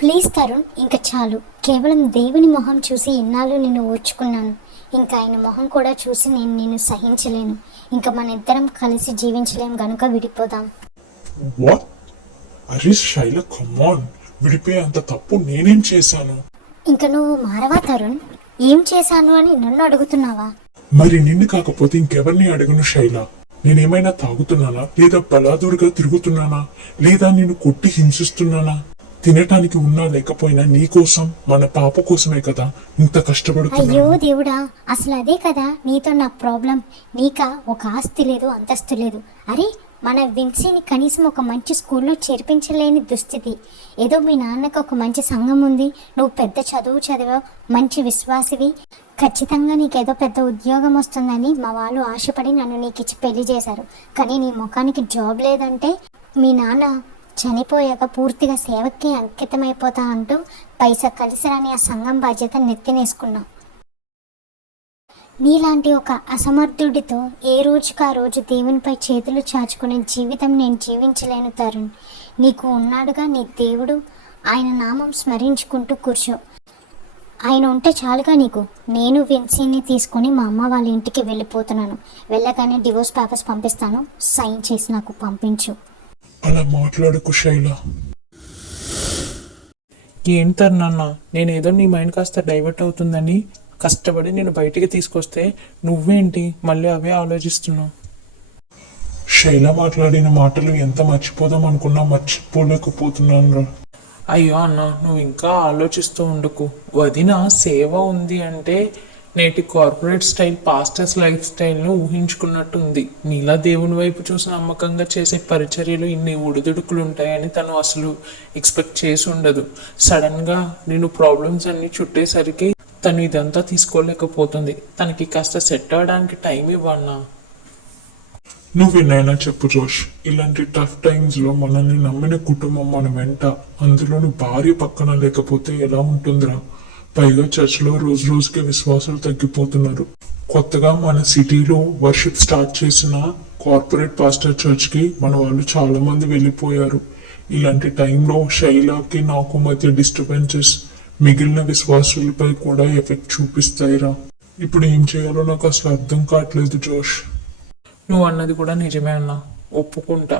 Please Tarun, ఇంకా చాలు. కేవలం దేవుని మొహం చూసి ఎన్నాళ్ళు నిన్ను ఓర్చుకున్నాను. ఇంకా ఆయన మొహం కూడా చూసి నేను నిన్ను సహించలేను. ఇంకా మన ఇద్దరం కలిసి జీవించలేం గనుక విడిపోదాం. వాట్? అరే శైల, కమాన్, విడిపోయే అంత తప్పు నేనేం చేశాను? ఇంకా నువ్వు మారవా తరుణ్? ఏం చేశాను అని నన్ను అడుగుతున్నావా? మరి నిన్ను కాకపోతే ఇంకెవరిని అడగను శైల. నేనేమైనా తాగుతున్నానా, లేదా బలాదురుగా తిరుగుతున్నానా, లేదా నిన్ను కొట్టి హింసిస్తున్నానా? తినటానికి ఉన్నా లేకపోయినా నీ కోసం, మన పాప కోసమే కదా ఇంత అయ్యో కష్టపడుతున్నా. దేవుడా, అసలు అదే కదా నీతో నా ప్రాబ్లం. నీక ఒక ఆస్తి లేదు, అంతస్తు లేదు. అరే, మన విన్సీని కనీసం ఒక మంచి స్కూల్లో చేర్పించలేని దుస్థితి. ఏదో మీ నాన్నకు ఒక మంచి సంఘం ఉంది, నువ్వు పెద్ద చదువు చదివావు, మంచి విశ్వాసివి, ఖచ్చితంగా నీకేదో పెద్ద ఉద్యోగం వస్తుందని మా వాళ్ళు ఆశపడి నన్ను నీకు ఇచ్చి పెళ్లి చేశారు. కానీ నీ ముఖానికి జాబ్ లేదంటే మీ నాన్న చనిపోయాక పూర్తిగా సేవకి అంకితమైపోతా అంటూ పైసా కలిసి రాని ఆ సంఘం బాధ్యత నెత్తినేసుకున్నావు. నీలాంటి ఒక అసమర్థుడితో ఏ రోజుకు ఆ రోజు దేవునిపై చేతులు చాచుకునే జీవితం నేను జీవించలేను తరుణ్. నీకు ఉన్నాడుగా నీ దేవుడు, ఆయన నామం స్మరించుకుంటూ కూర్చో. ఆయన ఉంటే చాలుగా నీకు. నేను విన్సీని తీసుకొని మా అమ్మ వాళ్ళ ఇంటికి వెళ్ళిపోతున్నాను. వెళ్ళగానే డివోర్స్ పేపర్స్ పంపిస్తాను, సైన్ చేసి నాకు పంపించు. అలా మాట్లాడకు శైల. ఏంటన్నా, నేనేదో నీ మైండ్ కాస్త డైవర్ట్ అవుతుందని కష్టపడి నేను బయటికి తీసుకొస్తే నువ్వేంటి మళ్ళీ అవే ఆలోచిస్తున్నావు? శైల మాట్లాడిన మాటలు ఎంత మర్చిపోదాం అనుకున్నా మర్చిపోలేకపోతున్నాను రా. అయ్యో అన్న, నువ్వు ఇంకా ఆలోచిస్తూ ఉండకు. వదిన సేవ ఉంది అంటే నేటి కార్పొరేట్ స్టైల్ పాస్టర్స్ లైఫ్ స్టైల్ను ఊహించుకున్నట్టు ఉంది. నీలా దేవుని వైపు చూసి నమ్మకంగా చేసే పరిచర్యలు ఇన్ని ఒడిదుడుకులు ఉంటాయని తను అసలు ఎక్స్పెక్ట్ చేసి ఉండదు. సడన్గా నేను ప్రాబ్లమ్స్ అన్ని చుట్టేసరికి తను ఇదంతా తీసుకోలేకపోతుంది. తనకి కాస్త సెట్ అవ్వడానికి టైం ఇవ్వన్నా. నువ్వేనైనా చెప్పు జోష్, ఇలాంటి టఫ్ టైమ్స్ లో మనల్ని నమ్మిన కుటుంబం మన వెంట, అందులోని భార్య పక్కన లేకపోతే ఎలా ఉంటుందిరా? పైగా చర్చ్లో రోజు రోజుకి విశ్వాసాలు తగ్గిపోతున్నారు. కొత్తగా మన సిటీలో వర్షిప్ స్టార్ట్ చేసిన కార్పొరేట్ పాస్టర్ చర్చ్కి మన వాళ్ళు చాలా మంది వెళ్ళిపోయారు. ఇలాంటి టైంలో శైలాకి నాకు మధ్య డిస్టర్బెన్సెస్ మిగిలిన విశ్వాసులపై కూడా ఎఫెక్ట్ చూపిస్తాయిరా. ఇప్పుడు ఏం చేయాలో నాకు అసలు అర్థం కావట్లేదు జోష్. నువ్వు అన్నది కూడా నిజమే అన్నా, ఒప్పుకుంటా.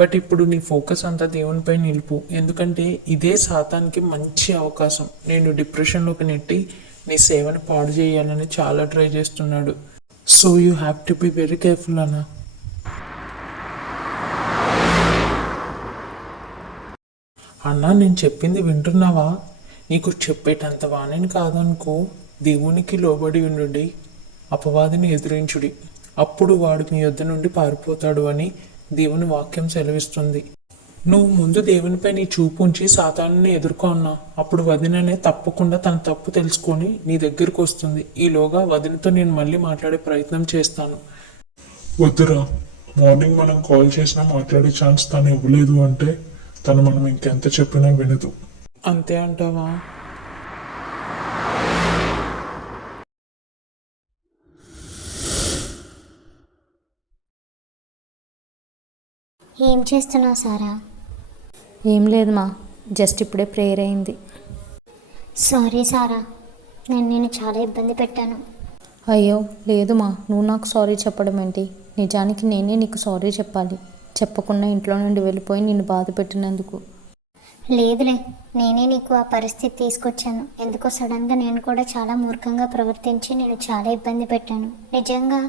బట్ ఇప్పుడు నీ ఫోకస్ అంతా దేవునిపై నిలుపు. ఎందుకంటే ఇదే సాతానికి మంచి అవకాశం. నేను డిప్రెషన్లోకి నెట్టి నీ సేవని పాడు చేయాలని చాలా ట్రై చేస్తున్నాడు. So you have to be very careful అన్నా. అన్నా, నేను చెప్పింది వింటున్నావా? నీకు చెప్పేటంత వాణిని కాదనుకో. దేవునికి లోబడి ఉండుడి, అపవాదిని ఎదిరించుడి, అప్పుడు వాడు మీ యొద్ద నుండి పారిపోతాడు అని దేవుని వాక్యం సెలవిస్తుంది. నువ్వు ముందు దేవునిపై నీ చూపు ఉంచి సాతానుని ఎదుర్కో అన్నా. అప్పుడు వదిననే తప్పకుండా తన తప్పు తెలుసుకొని నీ దగ్గరకు వస్తుంది. ఈలోగా వదినతో నేను మళ్ళీ మాట్లాడే ప్రయత్నం చేస్తాను. వద్దురా, మార్నింగ్ మనం కాల్ చేసినా మాట్లాడే ఛాన్స్ తను ఇవ్వలేదు అంటే తను మనం ఇంకెంత చెప్పినా వినదు. అంతే అంటావా? ఏం చేస్తున్నావు సారా? ఏం లేదు మా, జస్ట్ ఇప్పుడే ప్రేయర్ అయింది. సారీ సారా, నేను నిన్ను చాలా ఇబ్బంది పెట్టాను. అయ్యో లేదు మా, నువ్వు నాకు సారీ చెప్పడం ఏంటి? నిజానికి నేనే నీకు సారీ చెప్పాలి. చెప్పకుండా ఇంట్లో నుండి వెళ్ళిపోయి నిన్ను బాధ పెట్టినందుకు. లేదులే, నేనే నీకు ఆ పరిస్థితి తీసుకొచ్చాను. ఎందుకో సడన్గా నేను కూడా చాలా మూర్ఖంగా ప్రవర్తించి నేను చాలా ఇబ్బంది పెట్టాను. నిజంగా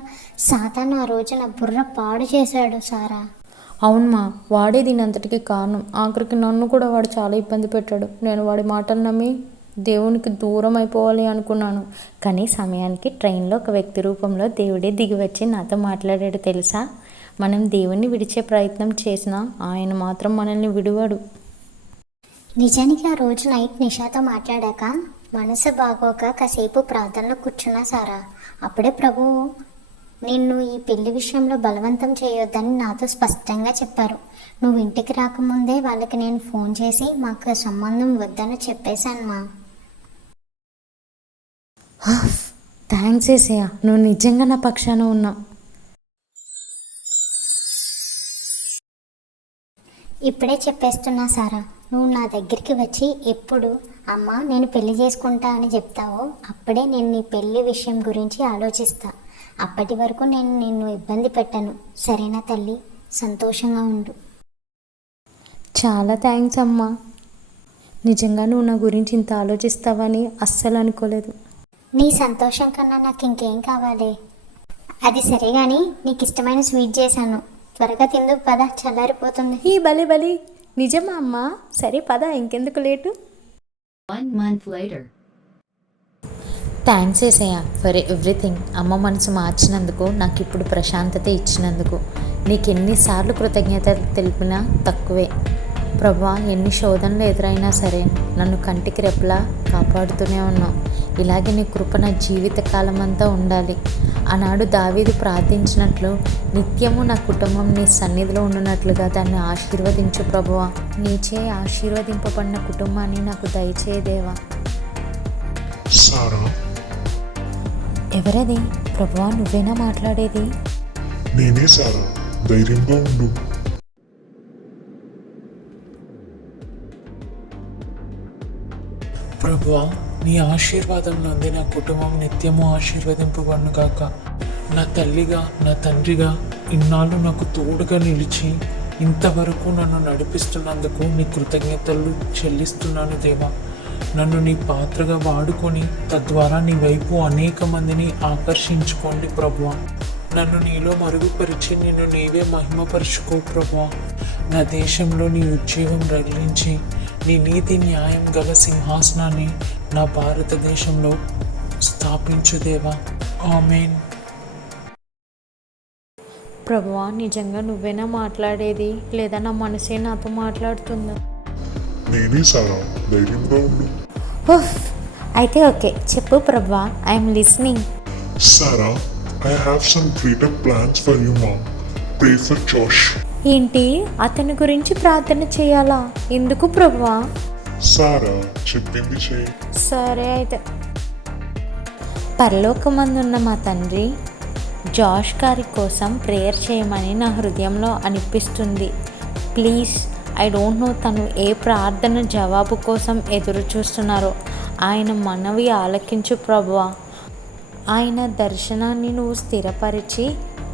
సాతాను ఆ రోజు నా బుర్ర పాడు చేశాడు సారా. అవునమ్మా, వాడే దీని అంతటికి కారణం. ఆఖరికి నన్ను కూడా వాడు చాలా ఇబ్బంది పెట్టాడు. నేను వాడి మాటలు నమ్మి దేవునికి దూరం అయిపోవాలి అనుకున్నాను. కానీ సమయానికి ట్రైన్లో ఒక వ్యక్తి రూపంలో దేవుడే దిగి వచ్చి నాతో మాట్లాడాడు తెలుసా? మనం దేవుణ్ణి విడిచే ప్రయత్నం చేసినా ఆయన మాత్రం మనల్ని విడువడు. నిజానికి ఆ రోజు నైట్ నిషాతో మాట్లాడాక మనసు బాగోక కాసేపు ప్రార్థనలో కూర్చున్నా సారా. అప్పుడే ప్రభువు నిన్ను ఈ పెళ్లి విషయంలో బలవంతం చేయొద్దని నాతో స్పష్టంగా చెప్పారు. నువ్వు ఇంటికి రాకముందే వాళ్ళకి నేను ఫోన్ చేసి మాకు సంబంధం వద్దని చెప్పేశాను మా. థ్యాంక్స్ ఏసయ్య, నువ్వు నిజంగా నా పక్షాన ఉన్నావు. ఇప్పుడే చెప్పేస్తున్నా సారా, నువ్వు నా దగ్గరికి వచ్చి ఎప్పుడు అమ్మ నేను పెళ్లి చేసుకుంటా అని చెప్తావో అప్పుడే నేను నీ పెళ్లి విషయం గురించి ఆలోచిస్తా. అప్పటి వరకు నేను నిన్ను ఇబ్బంది పెట్టను. సరేనా తల్లి? సంతోషంగా ఉండు. చాలా థ్యాంక్స్ అమ్మా. నిజంగా నువ్వు నా గురించి ఇంత ఆలోచిస్తావని అస్సలు అనుకోలేదు. నీ సంతోషం కన్నా నాకు ఇంకేం కావాలి? అది సరే కానీ నీకు ఇష్టమైన స్వీట్ చేశాను, త్వరగా తిందు పద, చల్లారిపోతుంది. ఈ బలి బలి, నిజమా అమ్మా? సరే పద, ఇంకెందుకు late. 1 month later. Thanks Yesayya for everything. అమ్మ మనసు మార్చినందుకు, నాకు ఇప్పుడు ప్రశాంతత ఇచ్చినందుకు నీకు ఎన్నిసార్లు కృతజ్ఞతలు తెలిపినా తక్కువే. ప్రభా, ఎన్ని శోధనలు ఎదురైనా సరే నన్ను కంటికి రెప్పలా కాపాడుతూనే ఉన్నావు. ఇలాగే నీ కృప నా జీవితకాలం అంతా ఉండాలి. ఆనాడు దావీదు ప్రార్థించినట్లు నిత్యము నా కుటుంబం నీ సన్నిధిలో ఉండునట్లుగా దాన్ని ఆశీర్వదించు ప్రభువా. నీచే ఆశీర్వదింపబడిన కుటుంబాన్ని నాకు దయచేదేవా. సారా, ఎవరది? ప్రభువా, నువ్వేనా మాట్లాడేది? నేనే సారా, ధైర్యంగా ఉండు. ప్రభువా, నీ ఆశీర్వాదం నంది నా కుటుంబం నిత్యము ఆశీర్వదింపబడును గాక. నా తల్లిగా, నా తండ్రిగా ఇన్నాళ్ళు నాకు తోడుగా నిలిచి ఇంతవరకు నన్ను నడిపిస్తున్నందుకు నీ కృతజ్ఞతలు చెల్లిస్తున్నాను దేవా. నన్ను నీ పాత్రగా వాడుకొని తద్వారా నీ వైపు అనేక మందిని ఆకర్షించుకోండి ప్రభువా. నన్ను నీలో మరుగుపరిచి నిన్ను నీవే మహిమపరుచుకో ప్రభువా. నా దేశంలో నీ ఉద్యోగం రగిలించి నీ నీతి న్యాయం గల సింహాసనాన్ని నా భారతదేశంలో స్థాపించు దేవా. ఆమేన్. ప్రభువా, నిజంగా నువ్వేనా మాట్లాడేది, లేదా నా మనసే నాతో మాట్లాడుతుందా? నేనే సారా, ధైర్యంగా ఉండు. ఉఫ్, అయితే ఓకే, చెప్పు ప్రభువా, ఐఎమ్ లిస్నింగ్. సారా, I have some greater plans for you, Mom. Pray for Josh. ఏంటి, అతని గురించి ప్రార్థన చేయాలా? ఎందుకు ప్రభువా? సారా, చెప్పింది చేయి. సరే అయితే. పరలోకమందున్న మా తండ్రి, జాష్ గారి కోసం ప్రేయర్ చేయమని నా హృదయంలో అనిపిస్తుంది. ప్లీజ్, ఐ డోంట్ నో తను ఏ ప్రార్థన జవాబు కోసం ఎదురు చూస్తున్నారో. ఆయన మనవి ఆలకించు ప్రభువా. ఆయన దర్శనాన్ని నువ్వు స్థిరపరిచి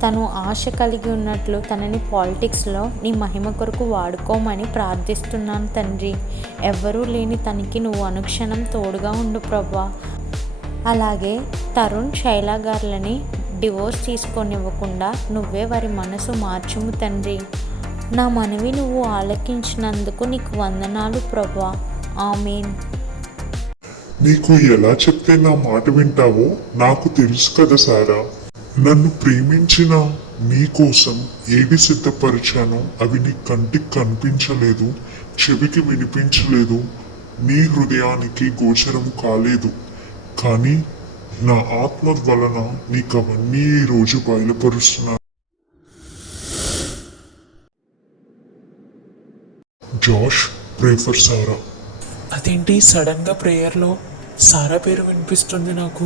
తను ఆశ కలిగి ఉన్నట్లు తనని పాలిటిక్స్లో నీ మహిమ కొరకు వాడుకోమని ప్రార్థిస్తున్నాను తండ్రి. ఎవ్వరూ లేని తనకి నువ్వు అనుక్షణం తోడుగా ఉండు ప్రభువా. అలాగే తరుణ్, శైలా గారులని డివోర్స్ తీసుకొనివ్వకుండా నువ్వే వారి మనసు మార్చుము తండ్రి. నా మనవి నువ్వు ఆలకించినందుకు నీకు వందనాలు ప్రభువా. ఆమేన్. నీకు ఎలా చెప్తే నా మాట వింటావో నాకు తెలుసు కదా సారా. నన్ను ప్రేమించిన నీ కోసం ఏవి సిద్ధపరిచానో అవి నీ కంటికి కనిపించలేదు, చెవికి వినిపించలేదు, నీ హృదయానికి గోచరం కాలేదు. కానీ నా ఆత్మ వలన నీకు అవన్నీ ఈ రోజు బయలుపరుస్తున్నాను. జాష్, ప్రే ఫర్ సారా. అదేంటి సడన్గా ప్రేయర్లో సారా పేరు వినిపిస్తుంది నాకు?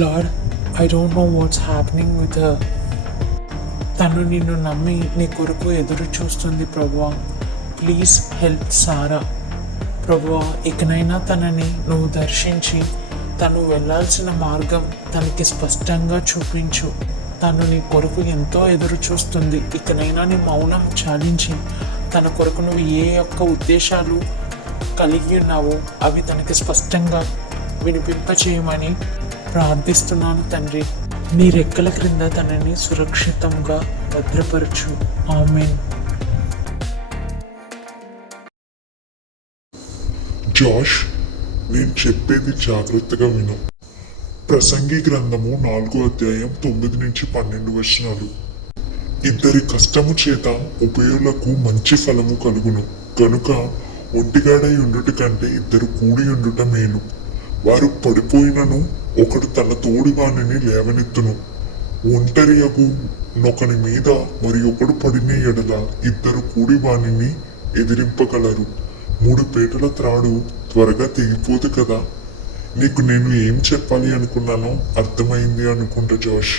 Lord, I don't know what's happening with her. తను నిన్ను నమ్మి నీ కొరకు ఎదురు చూస్తుంది ప్రభువా. ప్లీజ్ హెల్ప్ సారా ప్రభువా. ఇకనైనా తనని నువ్వు దర్శించి తను వెళ్ళాల్సిన మార్గం తనకి స్పష్టంగా చూపించు. తను నీ కొరకు ఎంతో ఎదురు చూస్తుంది. ఇకనైనా నీ మౌనం చాలించి తన కొరకు నువ్వు ఏ యొక్క ఉద్దేశాలు కలిగి ఉన్నావో అవి తనకి స్పష్టంగా వినిపింపచేయమని ప్రార్థిస్తున్నాను తండ్రి. నీ రెక్కల క్రింద తనని సురక్షితంగా భద్రపరచు. ఆమేన్. జాష్, నేను చెప్పేది జాగ్రత్తగా విను. ప్రసంగి గ్రంథము 4వ అధ్యాయం 9 నుంచి 12 వచనాలు. ఇద్దరి కష్టము చేత ఉభయులకు మంచి ఫలము కలుగును కనుక ఒంటిగాడై ఉండుట కంటే ఇద్దరు కూడి ఉండుట మేలు. వారు పడిపోయినను ఒకడు తన తోడి వానిని లేవనెత్తును. ఒంటరియగు నొకని మీద మరి ఒకడు పడిన ఎడల ఇద్దరు కూడి వానిని ఎదిరింపగలరు. 3 పేటల త్రాడు త్వరగా తెగిపోదు కదా. నీకు నేను ఏం చెప్పాలి అనుకున్నానో అర్థమైంది అనుకుంటా జాష్.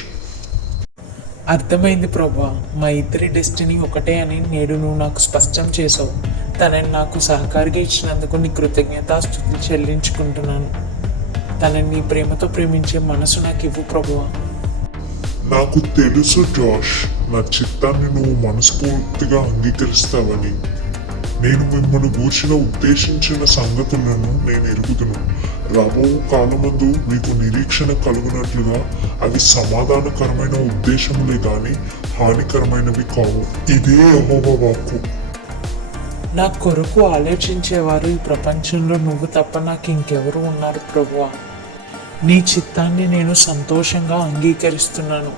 అర్థమైంది ప్రభువా, మా ఇద్దరి డెస్టినీ ఒకటే అని నేడు నువ్వు నాకు స్పష్టం చేసావు. తనని నాకు సహకారిగా ఇచ్చినందుకు నీ కృతజ్ఞతాస్తుతులు చెల్లించుకుంటున్నాను. తనని నీ ప్రేమతో ప్రేమించే మనసు నాకు ఇవ్వు ప్రభువా. నాకు తెలుసు జోష్, నా చిత్తాన్ని నువ్వు మనస్ఫూర్తిగా అంగీకరిస్తావని. నేను మిమ్మల్ని గూర్చిన ఉద్దేశించిన సంగతులను నేను ఎరుగుదును. రాబో కాలమందు మీకు నిరీక్షణ కలుగునట్లుగా అవి సమాధానకరమైన ఉద్దేశములే గాని హానికరమైనవి కావు. ఇదే యెహోవా వాక్కు. నా కొరకు ఆలోచించేవారు ఈ ప్రపంచంలో నువ్వు తప్ప నాకు ఇంకెవరు ఉన్నారు ప్రభువా. నీ చిత్తాన్ని నేను సంతోషంగా అంగీకరిస్తున్నాను.